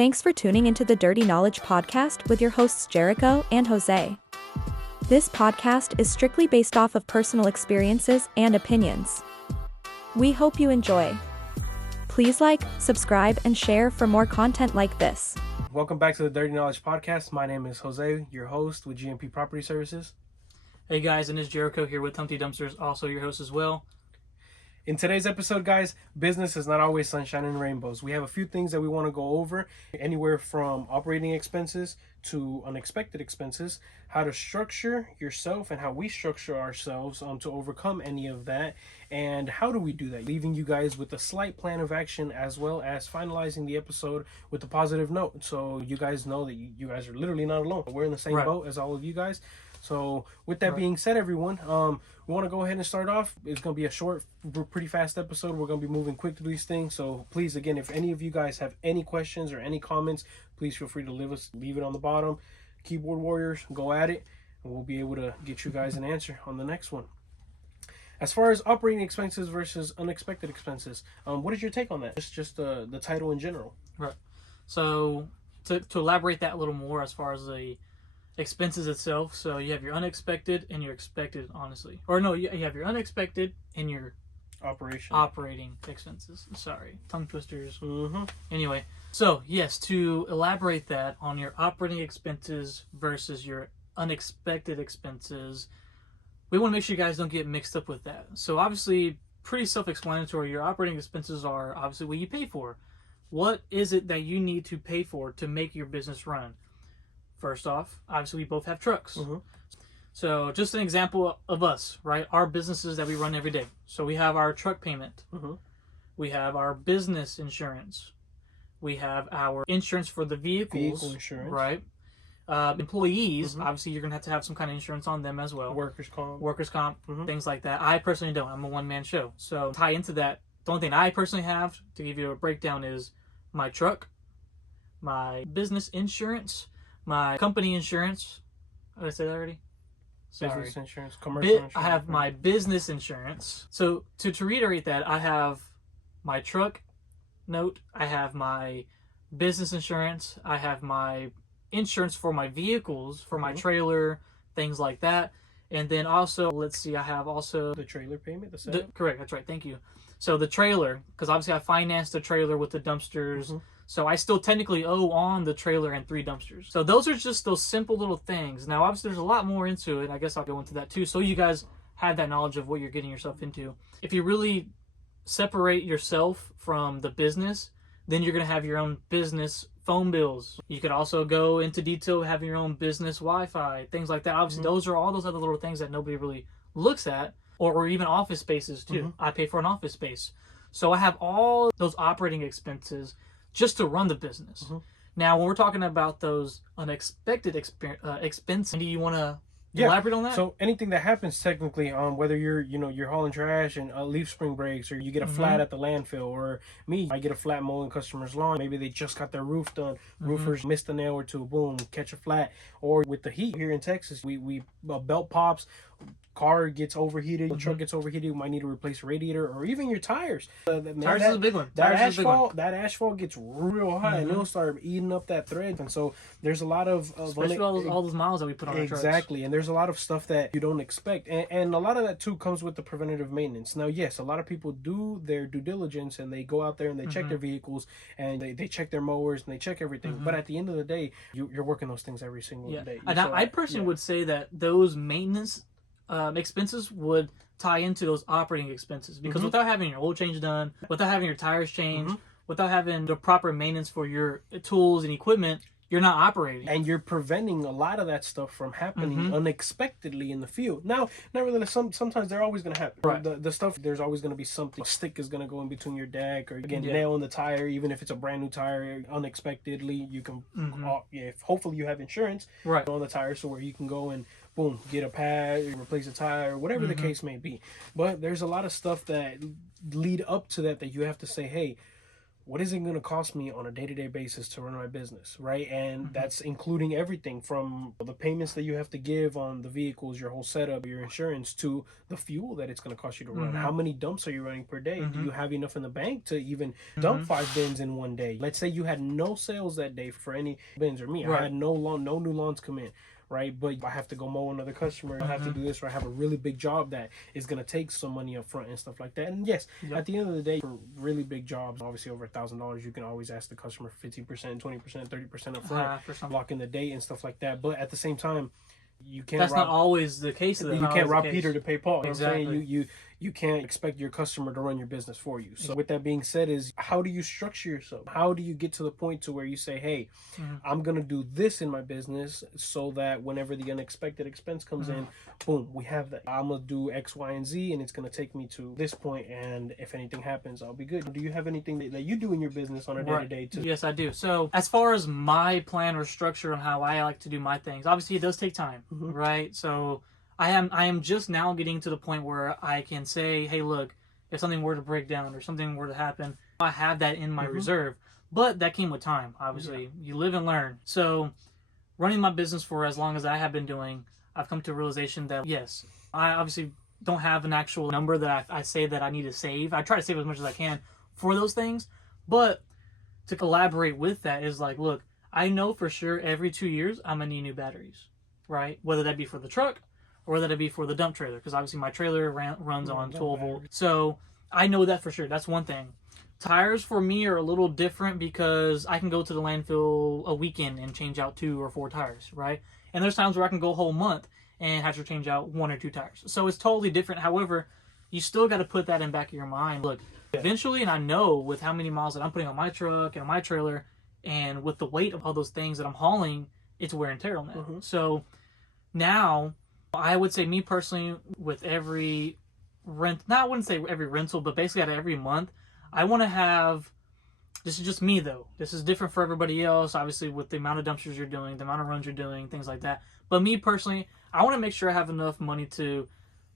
Thanks for tuning into the Dirty Knowledge Podcast with your hosts Jericho and Jose. This podcast is strictly based off of personal experiences and opinions. We hope you enjoy. Please like, subscribe, and share for more content like this. Welcome back to the Dirty Knowledge Podcast. My name is Jose, your host with GMP Property Services. Hey guys, and it's Jericho here with Humpty Dumpsters, also your host as well. In today's episode, guys, business is not always sunshine and rainbows. We have a few things that we want to go over, anywhere from operating expenses to unexpected expenses, how to structure yourself and how we structure ourselves to overcome any of that, and how do we do that, leaving you guys with a slight plan of action as well as finalizing the episode with a positive note, so you guys know that you guys are literally not alone. We're in the same boat as all of you guys. So with that being said, everyone, we want to go ahead and start off. It's going to be a short, pretty fast episode. We're going to be moving quick through these things. So please, again, if any of you guys have any questions or any comments, please feel free to leave it on the bottom. Keyboard warriors, go at it, and we'll be able to get you guys an answer on the next one. As far as operating expenses versus unexpected expenses, what is your take on that? It's just the title in general. Right. So to elaborate that a little more as far as the expenses itself, so you have your unexpected and your expected, honestly. Or no, you have your unexpected and your operating expenses. Sorry, tongue twisters. Anyway, so yes, to elaborate that on your operating expenses versus your unexpected expenses, we want to make sure you guys don't get mixed up with that. So obviously, pretty self-explanatory. Your operating expenses are obviously what you pay for. What is it that you need to pay for to make your business run? First off, obviously we both have trucks. So just an example of us, right? Our businesses that we run every day. So we have our truck payment. We have our business insurance. We have our insurance for the vehicles. Vehicle insurance. Right? Employees, obviously you're going to have some kind of insurance on them as well. Workers' comp. Things like that. I personally don't. I'm a one-man show. So tie into that, the only thing I personally have, to give you a breakdown, is my truck, my business insurance, my company insurance. Did I say that already? Sorry. Business insurance, commercial insurance. I have my business insurance. So to reiterate that, I have my truck note, I have my business insurance, I have my insurance for my vehicles, for my trailer, things like that. And then also, let's see, I have also the trailer payment, the setup? Correct, that's right, thank you. So the trailer, because obviously I financed the trailer with the dumpsters. So I still technically owe on the trailer and 3 dumpsters. So those are just those simple little things. Now, obviously, there's a lot more into it. I guess I'll go into that too, so you guys have that knowledge of what you're getting yourself into. If you really separate yourself from the business, then you're going to have your own business phone bills. You could also go into detail having your own business Wi-Fi, things like that. Obviously, those are all those other little things that nobody really looks at, or even office spaces too. I pay for an office space. So I have all those operating expenses just to run the business. Now, when we're talking about those unexpected expenses, do you want to elaborate on that? So anything that happens technically, whether you're hauling trash and leaf spring breaks, or you get a flat at the landfill, or I get a flat mowing customer's lawn. Maybe they just got their roof done. Roofers missed a nail or two. Boom, catch a flat. Or with the heat here in Texas, we belt pops. Car gets overheated, the truck gets overheated, we might need to replace a radiator, or even your tires. Tires is a big one. That asphalt gets real hot, and it'll start eating up that thread. And so there's a lot of especially all those miles that we put on our trucks. Exactly, and there's a lot of stuff that you don't expect, and a lot of that too comes with the preventative maintenance. Now, yes, a lot of people do their due diligence, and they go out there and they check their vehicles, and they check their mowers, and they check everything. But at the end of the day, you're working those things every single day. And I personally would say that those maintenance expenses would tie into those operating expenses, because without having your oil change done, without having your tires changed, without having the proper maintenance for your tools and equipment, you're not operating. And you're preventing a lot of that stuff from happening unexpectedly in the field. Now, nevertheless, sometimes they're always going to happen. Right. The stuff, there's always going to be something. A stick is going to go in between your deck, or again, nail in the tire, even if it's a brand new tire, unexpectedly, you can, hopefully you have insurance on the tire, so where you can go and boom, get a pad, replace a tire, whatever the case may be. But there's a lot of stuff that lead up to that you have to say, hey, what is it going to cost me on a day-to-day basis to run my business, right? And that's including everything from the payments that you have to give on the vehicles, your whole setup, your insurance, to the fuel that it's going to cost you to run. How many dumps are you running per day? Do you have enough in the bank to even dump 5 bins in one day? Let's say you had no sales that day for any bins, or me. I had no new lawns come in. Right, but I have to go mow another customer. I have to do this, or I have a really big job that is going to take some money up front and stuff like that. And yes, at the end of the day, for really big jobs, obviously over $1,000, you can always ask the customer 15%, 20%, 30% up front, lock in the date and stuff like that. But at the same time, you can't. That's not always the case. Though. You can't rob Peter to pay Paul. Exactly. You know what I'm saying? You can't expect your customer to run your business for you. So with that being said, is how do you structure yourself? How do you get to the point to where you say, hey, I'm going to do this in my business so that whenever the unexpected expense comes in, boom, we have that. I'm going to do X, Y, and Z, and it's going to take me to this point, and if anything happens, I'll be good. Do you have anything that you do in your business on a day-to-day too? Yes, I do. So as far as my plan or structure on how I like to do my things, obviously it does take time, right? So I am just now getting to the point where I can say, hey, look, if something were to break down or something were to happen, I have that in my reserve. But that came with time, obviously. You live and learn. So running my business for as long as I have been doing, I've come to a realization that, yes, I obviously don't have an actual number that I say that I need to save. I try to save as much as I can for those things. But to collaborate with that is like, look, I know for sure every 2 years I'm going to need new batteries, right? Whether that be for the truck, or whether that be for the dump trailer, because obviously my trailer runs on 12 volt. So I know that for sure. That's one thing. Tires for me are a little different because I can go to the landfill a weekend and change out 2 or 4 tires, right? And there's times where I can go a whole month and have to change out 1 or 2 tires. So it's totally different. However, you still got to put that in back of your mind. Look, eventually, and I know with how many miles that I'm putting on my truck and on my trailer, and with the weight of all those things that I'm hauling, it's wear and tear on that. So now, I would say me personally, with every I wouldn't say every rental, but basically out of every month, I want to have, this is just me though, this is different for everybody else, obviously with the amount of dumpsters you're doing, the amount of runs you're doing, things like that. But me personally, I want to make sure I have enough money to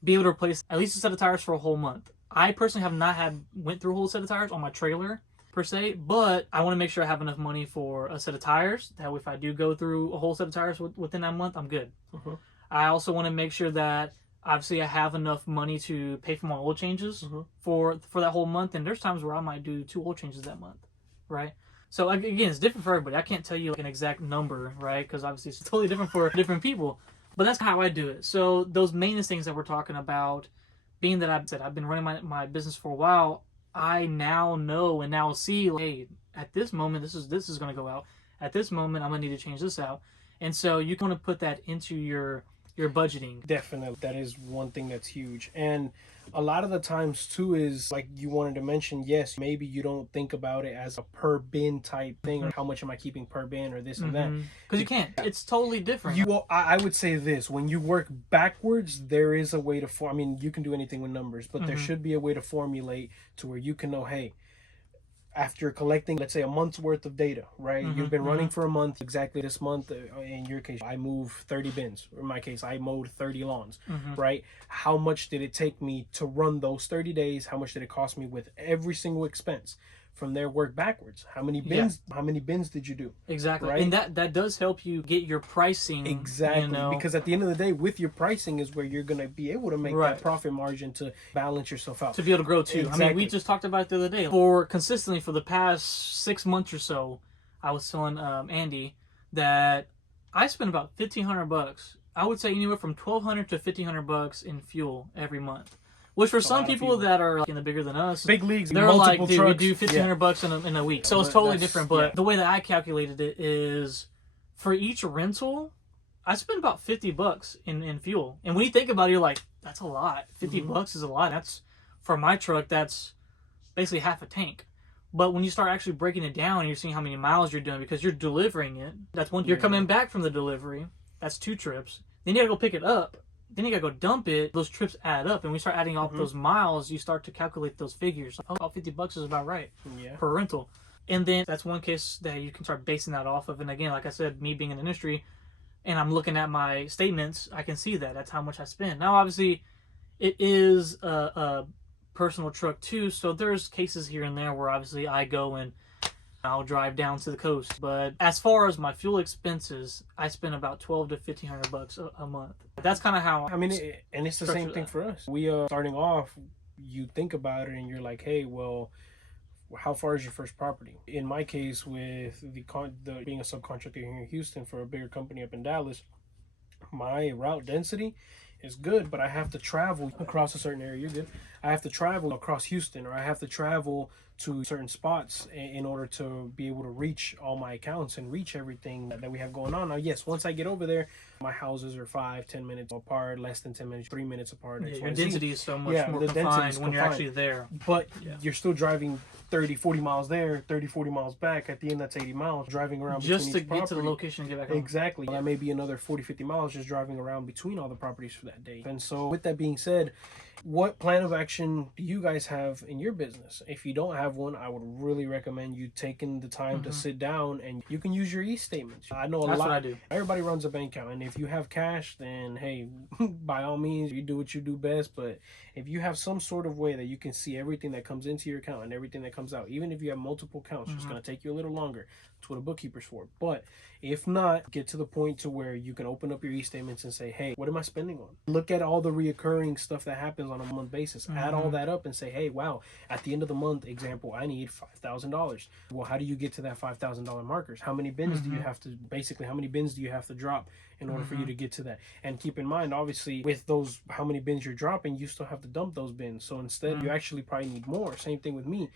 be able to replace at least a set of tires for a whole month. I personally have not went through a whole set of tires on my trailer per se, but I want to make sure I have enough money for a set of tires, that if I do go through a whole set of tires within that month, I'm good. I also want to make sure that obviously I have enough money to pay for my oil changes for that whole month. And there's times where I might do 2 oil changes that month, right? So again, it's different for everybody. I can't tell you like an exact number, right? Because obviously it's totally different for different people. But that's how I do it. So those maintenance things that we're talking about, being that I've been running my business for a while, I now know and now see, like, hey, at this moment, this is going to go out. At this moment, I'm going to need to change this out. And so you want to put that into your budgeting. Definitely. That is one thing that's huge. And a lot of the times too is like you wanted to mention, yes, maybe you don't think about it as a per bin type thing, or how much am I keeping per bin or this and that. Because you can't. It's totally different. I would say this, when you work backwards, there is a way to I mean, you can do anything with numbers, but there should be a way to formulate to where you can know, hey, after collecting, let's say, a month's worth of data, right? You've been running for a month. Exactly this month, in your case, I moved 30 bins. In my case, I mowed 30 lawns, right? How much did it take me to run those 30 days? How much did it cost me with every single expense? From there, work backwards. How many bins? How many bins did you do? Exactly, right? And that does help you get your pricing. Exactly, you know? Because at the end of the day, with your pricing is where you're gonna be able to make that profit margin to balance yourself out, to be able to grow too. Exactly. I mean, we just talked about it the other day. Consistently for the past 6 months or so, I was telling Andy that I spend about $1,500. I would say anywhere from $1,200 to $1,500 in fuel every month. Which for some people that are like, bigger than us, big leagues, they're like, dude, trucks. we do $1,500 in a week. So it's totally different. But the way that I calculated it is, for each rental, I spend about $50 in fuel. And when you think about it, you're like, that's a lot. $50 is a lot. That's, for my truck, that's basically half a tank. But when you start actually breaking it down and you're seeing how many miles you're doing, because you're delivering it, that's one. You're coming back from the delivery. That's 2 trips. Then you gotta go pick it up. Then you gotta go dump it. Those trips add up, and we start adding up those miles. You start to calculate those figures. Oh, about $50 is about right per rental. And then that's one case that you can start basing that off of. And again, like I said, me being in the industry, and I'm looking at my statements, I can see that that's how much I spend. Now, obviously, it is a personal truck too, so there's cases here and there where obviously I go and I'll drive down to the coast. But as far as my fuel expenses, I spend about $1,200 to $1,500 a month. That's kind of how I mean, and it's the same thing that. for us. We starting off, you think about it and you're like, hey, well, how far is your first property? In my case, with the being a subcontractor here in Houston for a bigger company up in Dallas, my route density is good, but I have to travel across a certain area. You're good. I have to travel across Houston, or I have to travel to certain spots in order to be able to reach all my accounts and reach everything that we have going on. Now, yes, once I get over there, my houses are 5-10 minutes apart, less than 10 minutes, 3 minutes apart. Yeah, your density is so much more the confined when you're actually there. But you're still driving 30-40 miles there, 30-40 miles back. At the end, that's 80 miles driving around just to between each get to the property. location and get back home. Exactly. That may be another 40-50 miles just driving around between all the properties for that day. And so with that being said, what plan of action do you guys have in your business? If you don't have one, I would really recommend you taking the time to sit down, and you can use your e-statements. I know That's what I do. Everybody runs a bank account, and if you have cash, then hey, by all means, you do what you do best. But if you have some sort of way that you can see everything that comes into your account and everything that comes out, even if you have multiple accounts, it's going to take you a little longer. That's what a bookkeeper's for. But if not, get to the point to where you can open up your e-statements and say, hey, what am I spending on? Look at all the reoccurring stuff that happens on a month basis. Add all that up and say, hey, wow, at the end of the month, example, I need $5,000. Well, how do you get to that $5,000 markers? How many bins do you have to, basically, how many bins do you have to drop in order for you to get to that? And keep in mind, obviously, with those, how many bins you're dropping, you still have to dump those bins. So instead, you actually probably need more. Same thing with me.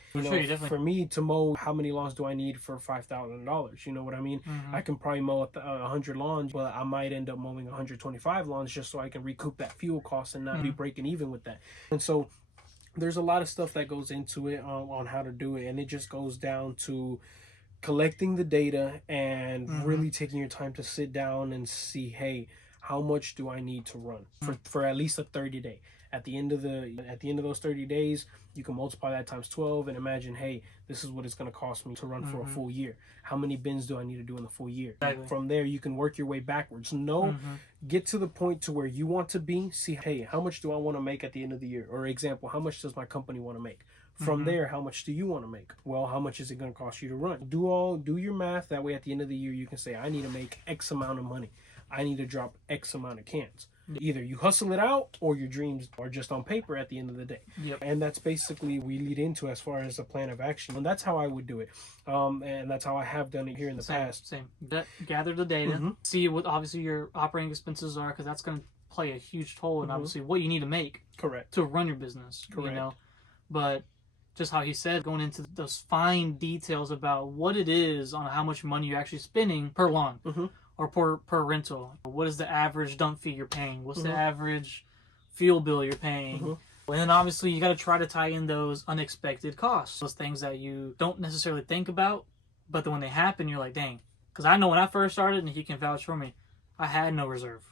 For me to mow, how many lawns do I need for $5,000? You know what I mean? I can probably mow 100 lawns, but I might end up mowing 125 lawns just so I can recoup that fuel cost and not be breaking even with that. And so there's a lot of stuff that goes into it on how to do it, and it just goes down to collecting the data and really taking your time to sit down and see, hey, how much do I need to run for at least a 30-day? At the end of those 30 days, you can multiply that times 12 and imagine, hey, this is what it's going to cost me to run for a full year. How many bins do I need to do in the full year? Exactly. From there, you can work your way backwards. Get to the point to where you want to be. See, hey, how much do I want to make at the end of the year? Or example, how much does my company want to make? From there, how much do you want to make? Well, how much is it going to cost you to run? Do your math. That way, at the end of the year, you can say, I need to make X amount of money. I need to drop X amount of cans. Either you hustle it out or your dreams are just on paper at the end of the day. And that's basically we lead into as far as a plan of action. And that's how I would do it. And that's how I have done it here in the past. Same. Gather the data, see what obviously your operating expenses are, because that's going to play a huge toll in obviously what you need to make to run your business. Correct. You know? But just how he said, going into those fine details about what it is on how much money you're actually spending per lawn. Or per rental. What is the average dump fee you're paying? What's the average fuel bill you're paying? And then obviously you got to try to tie in those unexpected costs. Those things that you don't necessarily think about, but then when they happen, you're like, dang. Because I know when I first started, and he can vouch for me, I had no reserve.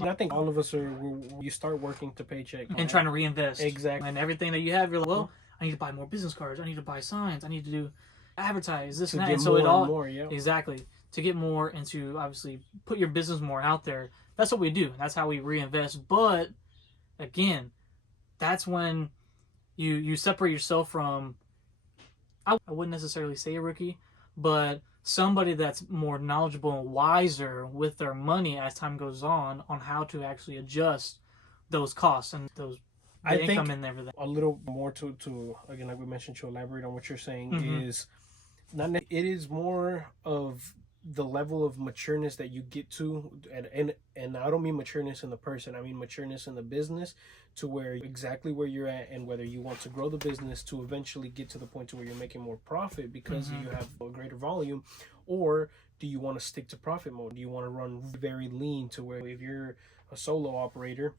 I think all of us you start working to paycheck. And trying to reinvest. Exactly. And everything that you have, you're like, well, I need to buy more business cards. I need to buy signs. I need to do advertise, this and that. And so it all, exactly. To get more and to obviously put your business more out there. That's what we do. That's how we reinvest. But again, that's when you separate yourself from, I wouldn't necessarily say a rookie, but somebody that's more knowledgeable and wiser with their money as time goes on how to actually adjust those costs and those income and everything. A little more to again, like we mentioned, to elaborate on what you're saying is it is more of the level of matureness that you get to, and I don't mean matureness in the person, I mean matureness in the business, to where exactly where you're at, and whether you want to grow the business to eventually get to the point to where you're making more profit because you have a greater volume, or do you want to stick to profit mode? Do you want to run very lean to where if you're a solo operator,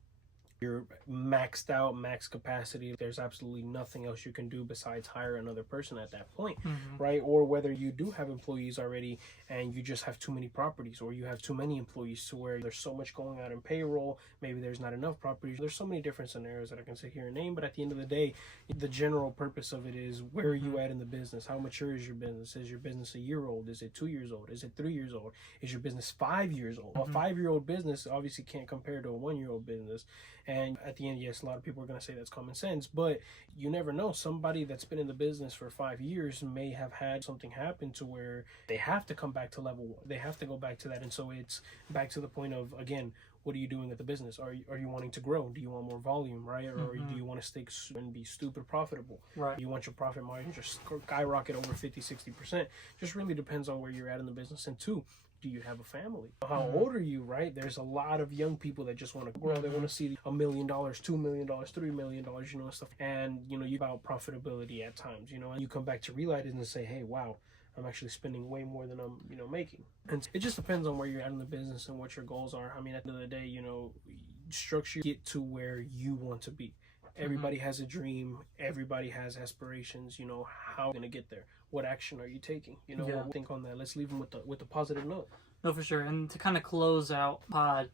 you're maxed out, max capacity, there's absolutely nothing else you can do besides hire another person at that point, right? Or whether you do have employees already and you just have too many properties, or you have too many employees to where there's so much going out in payroll, maybe there's not enough properties. There's so many different scenarios that I can sit here and name, but at the end of the day, the general purpose of it is, where are you at in the business? How mature is your business? Is your business a year old? Is it 2 years old? Is it 3 years old? Is your business 5 years old? A 5-year-old business obviously can't compare to a 1-year-old business. And at the end, yes, a lot of people are going to say that's common sense, but you never know. Somebody that's been in the business for 5 years may have had something happen to where they have to come back to level one. They have to go back to that. And so it's back to the point of, again, what are you doing at the business? Are you wanting to grow? Do you want more volume, right? Or do you want to stick and be stupid profitable? Right. Do you want your profit margin just skyrocket over 50-60%? Just really depends on where you're at in the business. And two, do you have a family? How old are you, right? There's a lot of young people that just want to grow. They want to see $1 million, $2 million, $3 million, you know, stuff. And, you know, you about profitability at times, you know, and you come back to realize it and say, hey, wow, I'm actually spending way more than I'm, you know, making. And it just depends on where you're at in the business and what your goals are. I mean, at the end of the day, you know, structure, get to where you want to be. Everybody has a dream. Everybody has aspirations. You know, how are you going to get there? What action are you taking? You know, what think on that. Let's leave them with the positive note. No, for sure. And to kind of close out pod,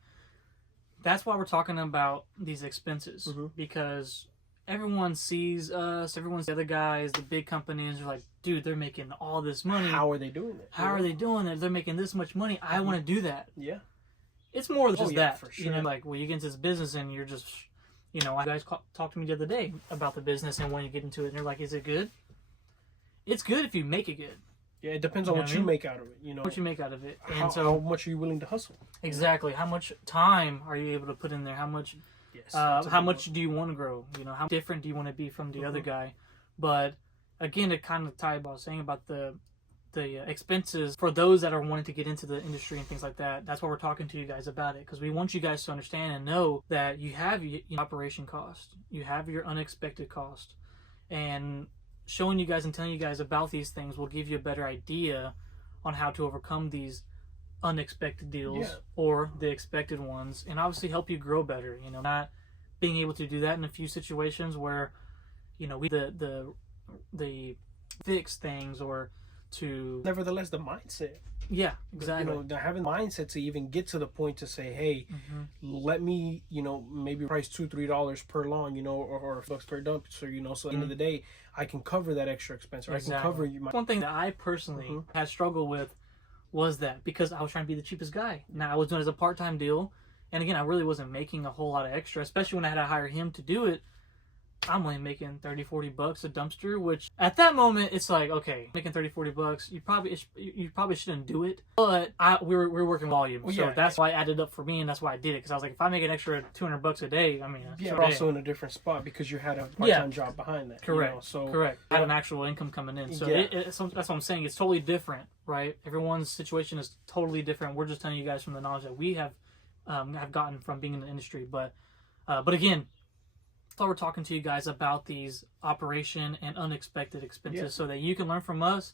that's why we're talking about these expenses, because everyone sees us, everyone's the other guys, the big companies are like, dude, they're making all this money. How are they doing it? How are they doing it? They're making this much money. I want to do that. Yeah. It's more than just that. For sure. You know, like, well, you get into this business and you're just, you know, you guys talked to me the other day about the business and when you get into it and they're like, is it good? It's good if you make it good. Yeah, it depends on what you make out of it. You know, what you make out of it. And how much are you willing to hustle? Exactly. How much time are you able to put in there? How much how much do you want to grow? You know, how different do you want to be from the other guy? But again, it kind of ties about saying about the expenses for those that are wanting to get into the industry and things like that. That's why we're talking to you guys about it, because we want you guys to understand and know that you have your operation cost, you have your unexpected cost, and showing you guys and telling you guys about these things will give you a better idea on how to overcome these unexpected deals or the expected ones, and obviously help you grow better. You know, not being able to do that in a few situations where, you know, we the fix things or to nevertheless the mindset. Yeah, exactly. You know, having the mindset to even get to the point to say, hey, let me, you know, maybe price $2-3 per lawn, you know, or $5 per dumpster, you know, so at the end of the day, I can cover that extra expense, or I can cover you. One thing that I personally had struggled with was that because I was trying to be the cheapest guy. Now I was doing it as a part-time deal, and again, I really wasn't making a whole lot of extra, especially when I had to hire him to do it. I'm only making $30-40 a dumpster, which at that moment it's like, okay, making $30-40, you probably shouldn't do it. But we're working volume, so that's why it added up for me, and that's why I did it. Because I was like, if I make an extra $200 a day, I mean, you're also in a different spot because you had a part-time job behind that. Correct. You know? So correct. I had an actual income coming in, so that's what I'm saying. It's totally different, right? Everyone's situation is totally different. We're just telling you guys from the knowledge that we have gotten from being in the industry, but again. So we're talking to you guys about these operation and unexpected expenses so that you can learn from us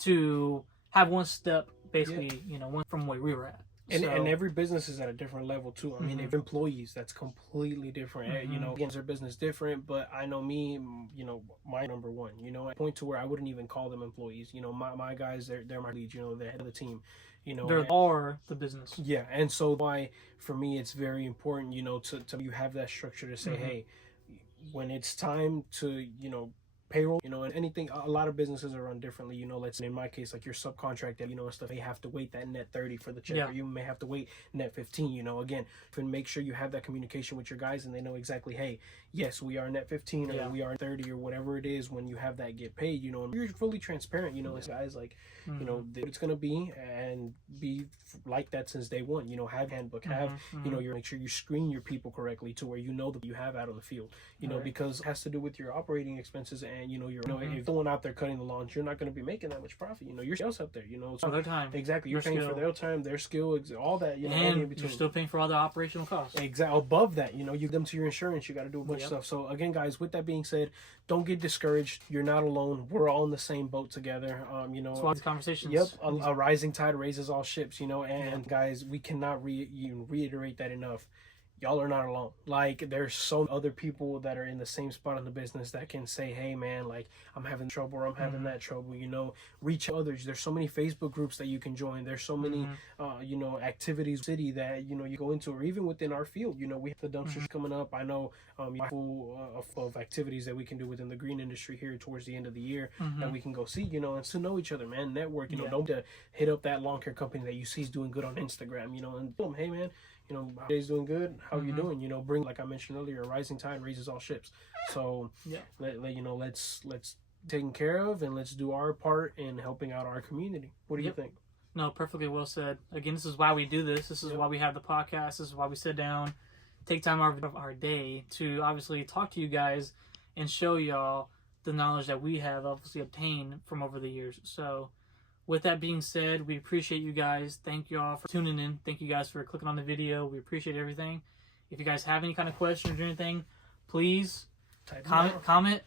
to have one step, basically, you know, one from where we were at. And every business is at a different level too. I mean, if employees, that's completely different. You know, again, their business different, but I know me, you know, my number one, you know, at a point to where I wouldn't even call them employees. You know, my guys, they're my leads, you know, they're head of the team. You know, they are the business. Yeah, and so why, for me, it's very important, you know, to you have that structure to say, hey, when it's time to, you know, payroll, you know, and anything, a lot of businesses are run differently, you know. Let's say in my case, like your subcontractor, you know, and stuff, they have to wait that net 30 for the check, or you may have to wait net 15, you know. Again, and make sure you have that communication with your guys and they know exactly, hey, yes, we are net 15 or we are 30 or whatever it is. When you have that get paid, you know, and you're fully transparent, you know, as guys, like, you know, it's gonna be, and be like that since day one. You know, have handbook, have you know, you make sure you screen your people correctly to where you know that you have out on the field, you know, because it has to do with your operating expenses, and you know, you know, if someone out there cutting the lawns, you're not going to be making that much profit. You know, your sales out there, you know, so their time, exactly, you're paying for their time, their skill, all that, you know, and you're still paying for all the operational costs. Exactly, above that, you know, you give them to your insurance, you got to do a bunch of stuff. So again, guys, with that being said, don't get discouraged. You're not alone. We're all in the same boat together. You know, that's why these conversations. Yep, a rising tide raises all ships. You know, and guys, we cannot reiterate that enough. Y'all are not alone. Like, there's so other people that are in the same spot in the business that can say, hey man, like, I'm having trouble, or I'm having that trouble, you know. Reach others. There's so many Facebook groups that you can join. There's so many you know, activities city that, you know, you go into, or even within our field. You know, we have the dumpsters coming up. I know full of activities that we can do within the green industry here towards the end of the year that we can go see, you know, and to know each other, man. Network, you know, don't hit up that lawn care company that you see is doing good on Instagram, you know, and tell them, hey man, you know, my day's doing good. how you doing? You know, bring, like I mentioned earlier, a rising tide raises all ships. So Yeah. you know, let's taken care of, and let's do our part in helping out our community. What do you think? No, perfectly well said. Again, this is why we do this. This is why we have the podcast. This is why we sit down, take time out of our day to obviously talk to you guys and show y'all the knowledge that we have obviously obtained from over the years. So with that being said, we appreciate you guys. Thank y'all for tuning in. Thank you guys for clicking on the video. We appreciate everything. If you guys have any kind of questions or anything, please comment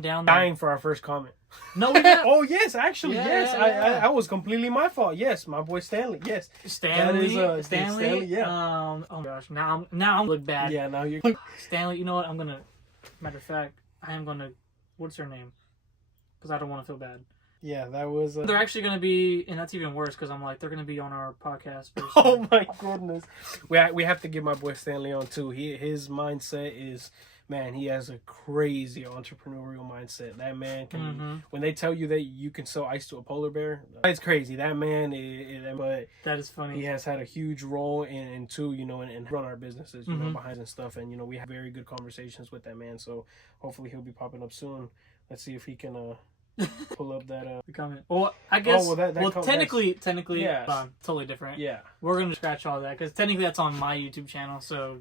down there. Dying for our first comment. No, we didn't. Oh yes, actually yes. Yeah. I was completely my fault. Yes, my boy Stanley. Yes, Stanley. That is, Stanley. Yeah. Oh my gosh. Now I'm look bad. Yeah. Now you're. Stanley. You know what? I'm gonna. Matter of fact, I am gonna. What's her name? Because I don't want to feel bad. Yeah, that was. They're actually gonna be, and that's even worse because I'm like they're gonna be on our podcast. Oh my goodness. We have to get my boy Stanley on too. His mindset is. Man, he has a crazy entrepreneurial mindset. That man can, when they tell you that you can sell ice to a polar bear, it's crazy. That man but that is funny. He has had a huge role in too, you know, and run our businesses, you know, behind and stuff. And, you know, we have very good conversations with that man. So hopefully he'll be popping up soon. Let's see if he can pull up that the comment. Well, I guess. Technically, yeah, totally different. Yeah, we're gonna scratch all that because technically that's on my YouTube channel. So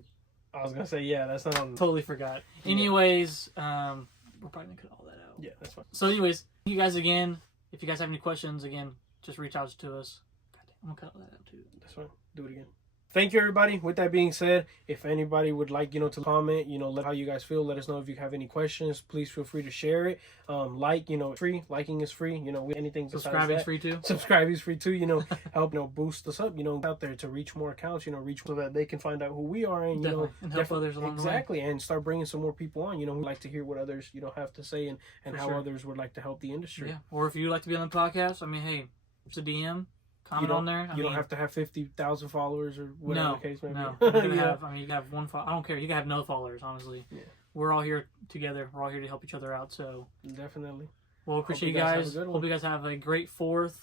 I was gonna say, yeah, that's not on. Totally forgot. Anyways, we're probably gonna cut all that out. Yeah, that's fine. So, anyways, thank you guys again. If you guys have any questions, again, just reach out to us. God damn, I'm gonna cut all that out too. That's fine. Do it again. Thank you, everybody. With that being said, if anybody would like, you know, to comment, you know, let how you guys feel. Let us know if you have any questions. Please feel free to share it. Like, you know, free. Liking is free. You know, anything. Subscribing is free too. Subscribing is free too. You know, help, you know, boost us up. You know, out there to reach more accounts. You know, reach so that they can find out who we are and and help others along the way. Exactly, and start bringing some more people on. You know, who like to hear what others have to say and how others would like to help the industry. Yeah, or if you'd like to be on the podcast, I mean, hey, it's a DM. Comment on there. You don't have to have 50,000 followers or whatever the case may be. No, you can have. I mean, you can have one. I don't care. You can have no followers. Honestly, we're all here together. We're all here to help each other out. So definitely. Well, appreciate you guys. Hope you guys have a great 4th.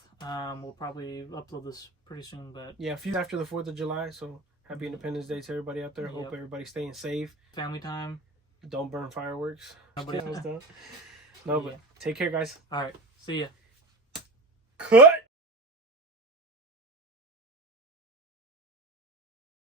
We'll probably upload this pretty soon, but yeah, a few after the 4th of July. So happy Independence Day to everybody out there. Hope everybody's staying safe. Family time. Don't burn fireworks. Nobody else done. No, but take care, guys. All right. See ya. Cut.